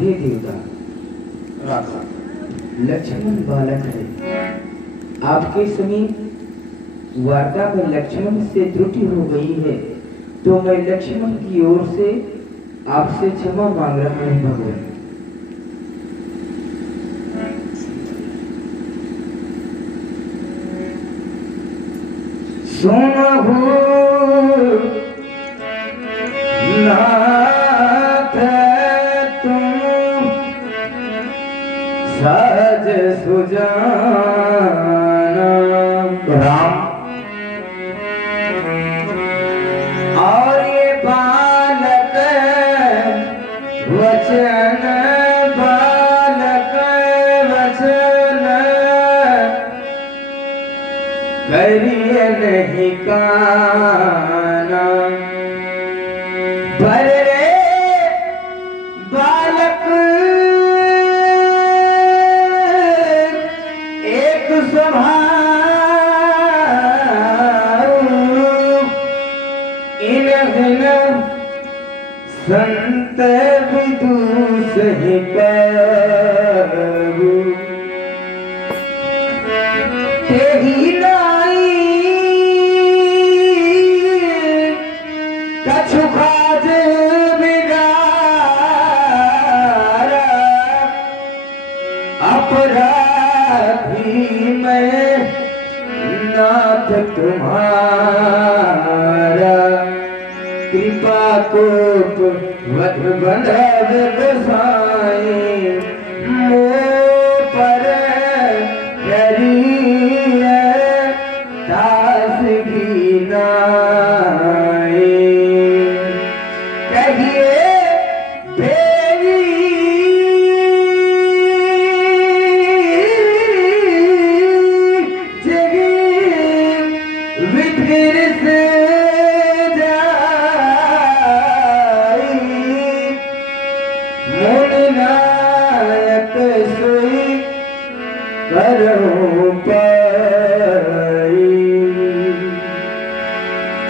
हे देवता, लक्ष्मण बालक है, आपके समीप वार्ता में लक्ष्मण से त्रुटि हो गई है, तो मैं लक्ष्मण की ओर से आपसे क्षमा मांग रहा हूं भगवान। सुनो नाथ तुम साज सुजाना राम, और ये बालक वचन, बालक वचन करिए नहीं काना, पर बालक एक स्वभाव इन संत विदुष ही करू, तेही नाई कछु खाज बिगारा, अपराधी मैं नाथ तुम्हारा, कृपा कोप वध बंधव गोसाई, मोह पर करिए दास गिनाए, कहिए देवी जगी विधिर से नायक सोई करो पाई।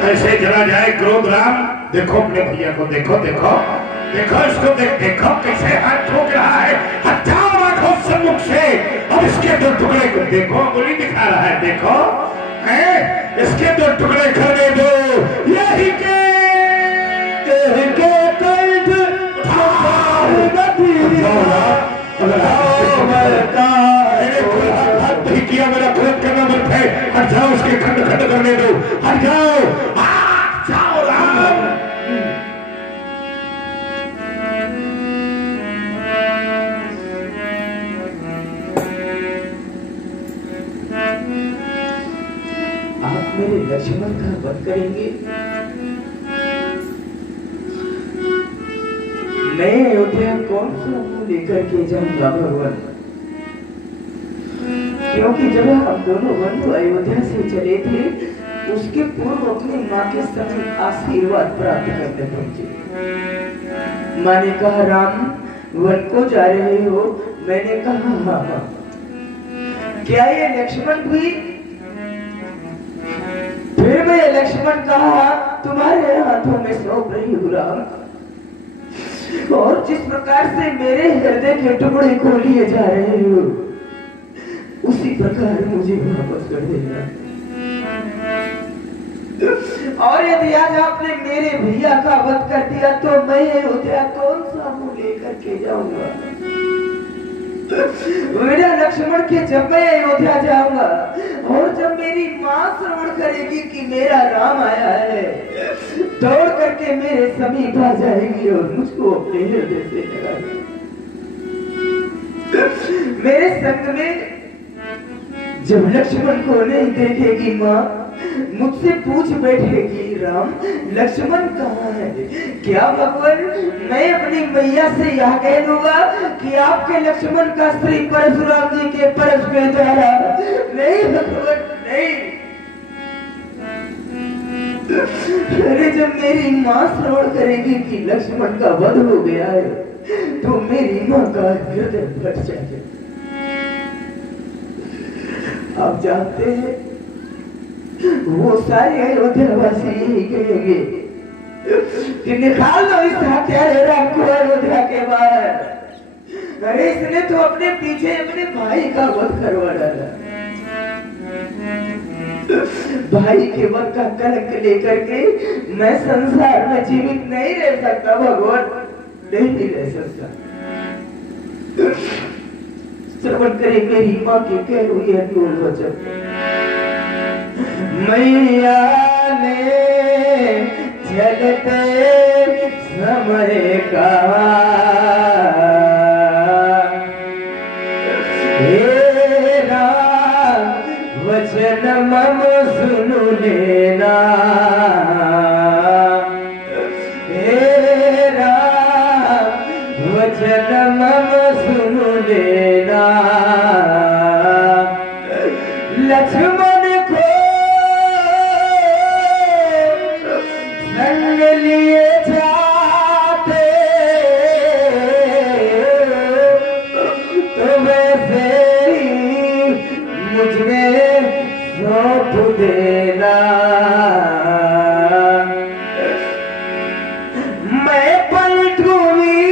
कैसे चला जाए क्रोध राम? देखो अपने भैया को, देखो देखो देखो इसको, देखो कैसे हाथ ठोक रहा है, हटाओ आंखों सम्मुख से, अब इसके दो टुकड़े को देखो, गोली दिखा रहा है, देखो इसके दो टुकड़े करने दो, यही के किया मेरा क्रोध करना मत है, हट जाओ, उसके खंड खंड करने दो, हट जाओ, जाओ राम। आप मेरे लक्ष्मण का वध करेंगे, मैं अयोध्या कौन सा मुंह लेकर के जाऊंगा भगवान, क्योंकि जब हम दोनों बंधु अयोध्या से चले थे, उसके पूर्व अपनी माँ के सभी आशीर्वाद प्राप्त करने पहुंचे। माँ ने कहा राम वन को जा रहे हो? मैंने कहा हाँ हाँ। क्या ये लक्ष्मण भी? फिर मैं लक्ष्मण कहा तुम्हारे हाथों में सौंप रही हूँ राम, और जिस प्रकार से मेरे हृदय के टुकड़े को लिए जा रहे हो, उसी प्रकार मुझे वापस कर देना। और यदि आज आपने मेरे भैया का वध कर दिया, तो मैं अयोध्या कौन सा मुंह लेकर के जाऊंगा? मेरा लक्ष्मण के जब मैं अयोध्या जाऊंगा, और जब मेरी माँ श्रवण करेगी कि मेरा राम आया है, दौड़ करके मेरे समीप आ जाएगी और मुझको अपने हृदय से लगाएगी। मेरे संग में जब लक्ष्मण को नहीं देखेगी माँ, मुझसे पूछ बैठेगी राम लक्ष्मण कहाँ है? क्या भगवान मैं अपनी मैया से यह कह दूंगा कि आपके लक्ष्मण का श्री परशुराम जी के परश के द्वारा? नहीं भगवान नहीं। अरे जब मेरी माँ श्रवण करेगी कि लक्ष्मण का वध हो गया है, तो मेरी माँ का हृदय फट जाएगा। आप जानते हैं वो सारे अयोध्यावासी यही कहेंगे कि निकाल दो इस हत्यारे राम को अयोध्या के बाहर। अरे इसने तो अपने पीछे अपने भाई का वध करवा डाला। भाई के वध का कलंक लेकर के मैं संसार में जीवित नहीं रह सकता भगवान, नहीं रह सकता। श्रवण करे मेरी माँ के कह हुई अनमोल वचन। मैया ने चलते समय का वचन मम सुन लेना, हेरा वचन मम सुन लेना। लक्ष्मण को संग लिए जाते तो वैसे ही मुझे सौंप देना। मैं पलटूंगी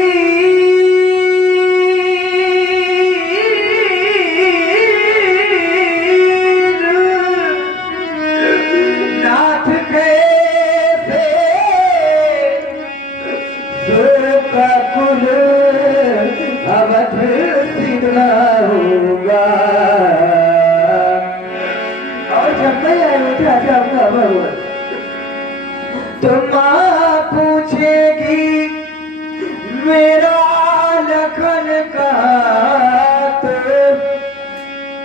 नाथ कैसे सुर का कुल अवध सिद्धा होगा। उठा जाऊंगा भगवान तो माँ पूछेगी मेरा लखन का, तो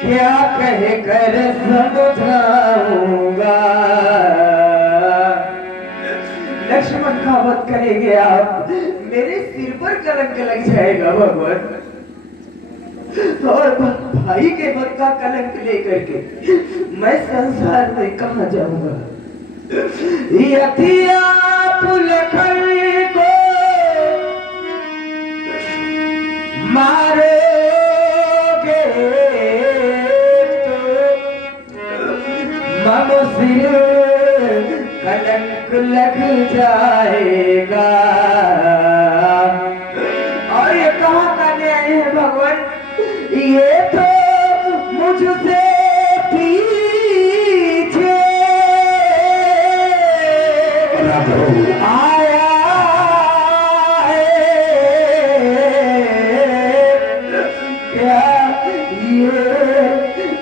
क्या कह कर समझाऊंगा। लक्ष्मण का वध करेंगे आप, मेरे सिर पर कलंक लग जाएगा भगवान, और भाई के वध का कलंक लेकर के मैं संसार में कहाँ जाऊंगा। यदि आप लखन को मारोगे तो मम सिर कलंक लग जाएगा। और ये कहाँ का न्याय है भगवान, ये तो मुझसे पीछे आया है, क्या ये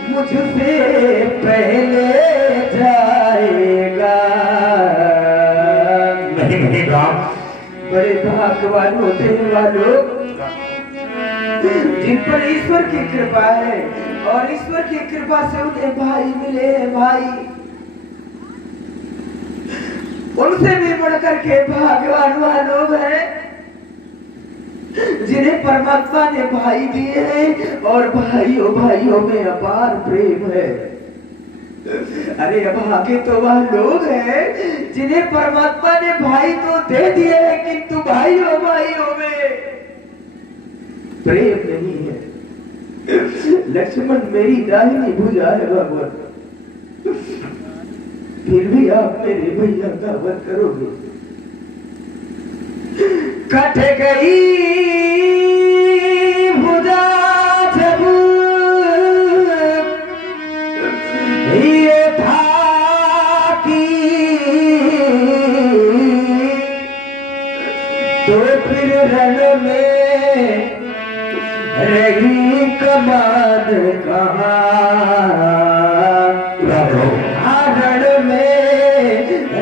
मुझसे पहले जाएगा। नहीं नहीं राम, बड़े भाग्यवान होते हैं वालों जिन पर ईश्वर की कृपा है, और ईश्वर की कृपा से उन्हें भाई मिले हैं। भाई उनसे भी बढ़कर के भाग्यवान लोग हैं जिन्हें परमात्मा ने भाई दिए हैं, और भाइयों भाइयों में अपार प्रेम है। अरे अब आगे तो वह लोग हैं जिन्हें परमात्मा ने भाई तो दे दिए हैं, किंतु भाइयों भाइयों में प्रेम नहीं है। लक्ष्मण मेरी दाहिनी भुजा है भगवान, फिर भी आप मेरे भैया का वध करोगे। कट गई भुजा जब ये था कि तो फिर रण में रही कमान कहाँ, रण में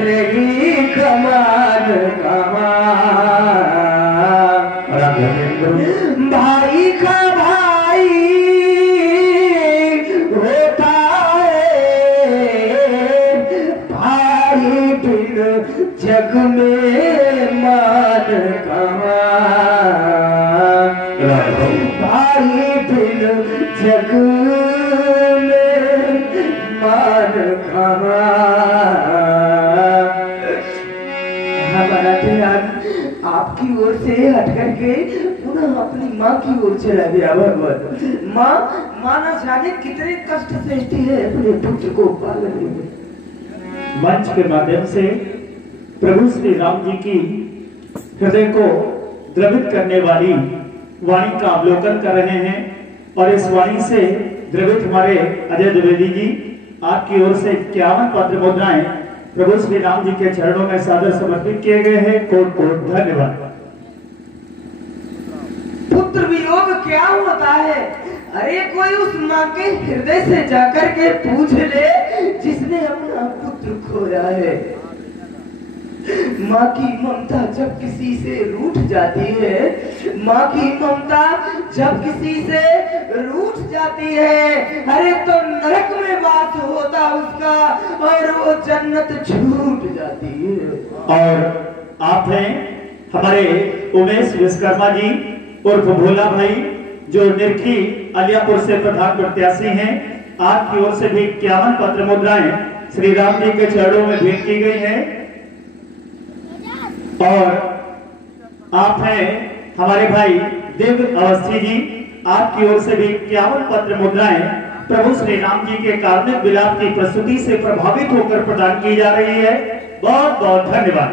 रही कमान कहाँ। भाई का भाई होता है, भाई बिन जग में मान कहाँ, भाई बिन जग में मान कहाँ। हमारा ध्यान आपकी ओर से हट करके पुनः अपनी माँ की ओर चला गया भगवान। माँ न जाने कितने कष्ट सहती है अपने पुत्र को पालने में। मंच के माध्यम से प्रभु श्री राम जी की हृदय को द्रवित करने वाली वाणी का अवलोकन कर रहे हैं और इस वाणी से द्रवित हमारे अजय द्विवेदी जी आपकी ओर से 51 पत्र मुद्राएं प्रभु श्री राम जी के चरणों में सादर समर्पित किए गए हैं। कोट कोट धन्यवाद। पुत्र वियोग क्या होता है? अरे कोई उस माँ के हृदय से जाकर के पूछ ले जिसने अपना पुत्र खोया है। माँ की ममता जब किसी से रूठ जाती है, माँ की ममता जब किसी से रूठ जाती है, अरे तो नरक में वास होता उसका और वो जन्नत छूट जाती है। और आप हैं हमारे उमेश विश्वकर्मा जी उर्फ भोला भाई जो निर्खी अलियापुर से प्रधान प्रत्याशी हैं। आपकी ओर से भी 51 पत्र मुद्राएं श्री राम जी के चरणों में भेंट की गई हैं। और आप हैं हमारे भाई दिव्य अवस्थी जी, आपकी ओर से भी 51 पत्र मुद्राएं प्रभु श्री राम जी के कार्मिक विलाप की प्रस्तुति से प्रभावित होकर प्रदान की जा रही है। बहुत बहुत धन्यवाद।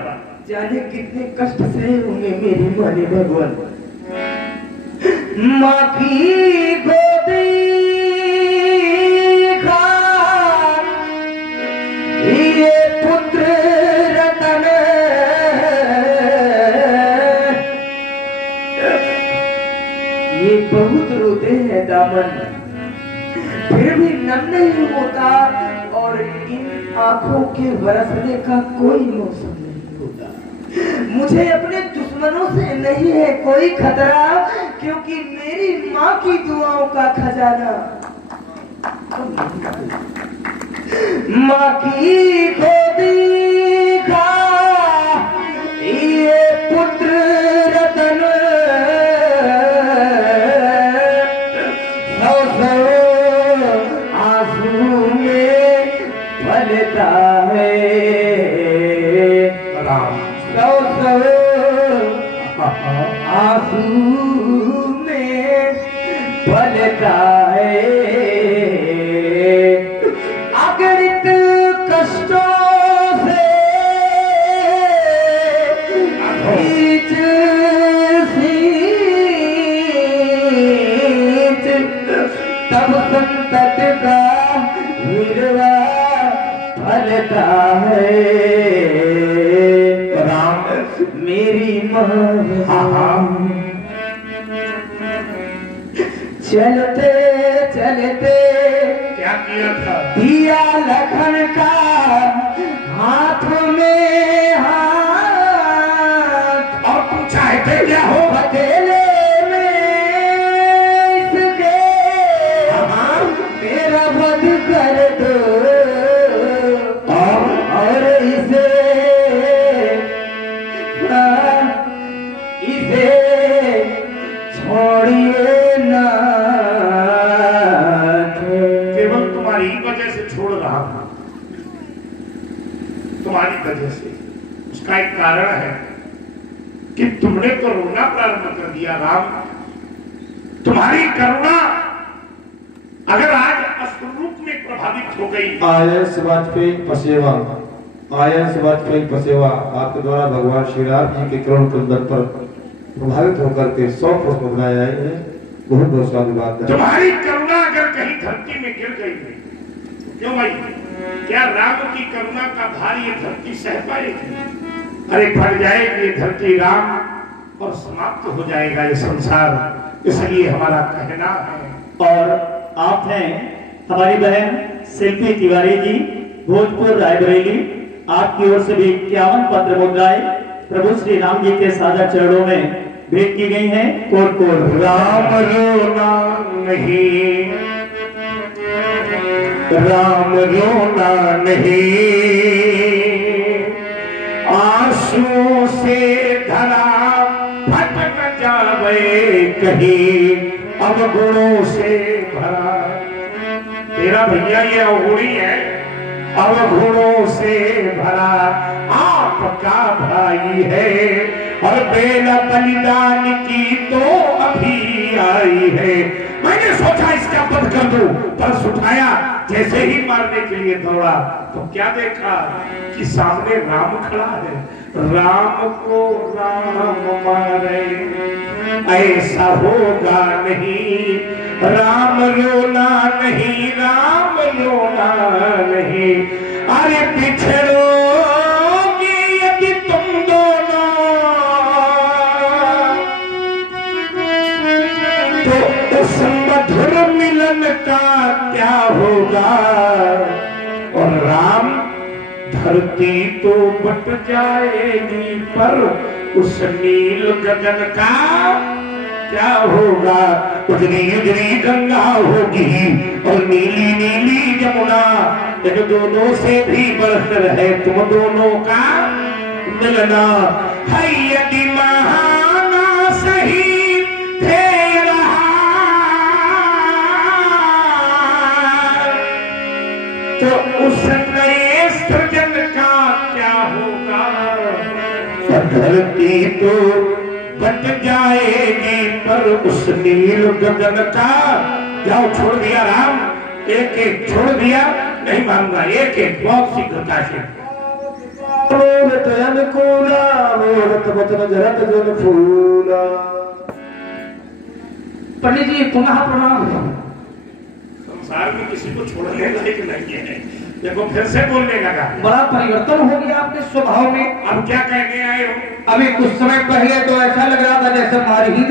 जाने कितने कष्ट से होंगे मेरी माँ ने भगवान। माँ की गोदी खान ये पुत्र रतन, ये बहुत रोते हैं दामन, फिर भी नम नहीं होता और इन आंखों के बरसने का कोई मौसम नहीं होता। मुझे अपने दुश्मनों से नहीं है कोई खतरा, क्योंकि मेरी माँ की दुआओं का खजाना। माँ की गोदी का ये पुत्र रतन, सौ सौ आंसू में पलता है, सौ सौ आंसू में पलता है। अगणित कष्टों से सींच सींच तब संतत का हिरवा फलता है। मेरी माँ चलते चलते क्या किया था? दिया लखन का हाथ में हाथ, और तुम चाहते क्या हो? बदले में इसके मेरा वध कर दो और इसे छोड़िए ना। केवल तुम्हारी वजह से छोड़ रहा था, तुम्हारी वजह से। उसका एक कारण है कि तुमने तो रोना प्रारंभ कर दिया। राम, तुम्हारी करुणा अगर आज अस्त्र रूप में प्रभावित हो गई। आयस वाजपेयी पसेवा, आयस वाजपेयी पसेवा आपके द्वारा भगवान श्री राम जी के करुण कुंदन पर प्रभावित होकर के 100 पुष्प बनाए आए हैं। बहुत बहुत साधुवाद। तुम्हारी करुणा अगर कहीं धरती में गिर गई, क्यों भाई? क्या राम की करुणा का भार ये धरती सह पाएगी? अरे फट जाएगी ये धरती राम और समाप्त हो जाएगा ये संसार। इसलिए हमारा कहना है। और आप हैं हमारी बहन शिल्पी तिवारी जी भोजपुर रायबरेली, आपकी ओर से भी 51 पत्र मुद्राएं प्रभु श्री राम जी के सादा चरणों में भेंट की गई हैं। Coat coat. राम रोना नहीं, राम रोना नहीं, आंसू से धरा फट न जावे कहीं, अब गुणों से भरा। तेरा भैया ये अवगुणी है, अवगुणों से भरा आपका भाई है, और बेला बलिदान की तो भी आई है। मैंने सोचा इसका वध कर दूं, परस उठाया, जैसे ही मारने के लिए दौड़ा तो क्या देखा कि सामने राम खड़ा है। राम को राम मारे ऐसा होगा नहीं, राम रोना नहीं, राम रोना नहीं। अरे बिछड़ोगे यदि तुम दोनों तो उस मधुर मिलन का क्या होगा। और राम धरती तो बट जाएगी पर उस नील गगन का क्या होगा। उजली उजली गंगा होगी और नीली नीली जमुना, इन दोनों से भी बढ़कर है तुम दोनों का मिलना। है यदि महाना सही थे रहा तो उस नए सृजन का क्या होगा। धरती तो बट जाएगी पर उस नील गगन का। जाओ छोड़ दिया राम, एक एक छोड़ दिया, नहीं मानूंगा, एक एक बहुत शीघ्रता से। पंडित जी पुनः प्रणाम। संसार में किसी को छोड़ने लायक नहीं है। देखो फिर से बोलने लगा। बड़ा परिवर्तन हो गया आपके स्वभाव में। अब क्या कहने आए हो? अभी कुछ समय पहले तो ऐसा लग रहा था जैसे मार ही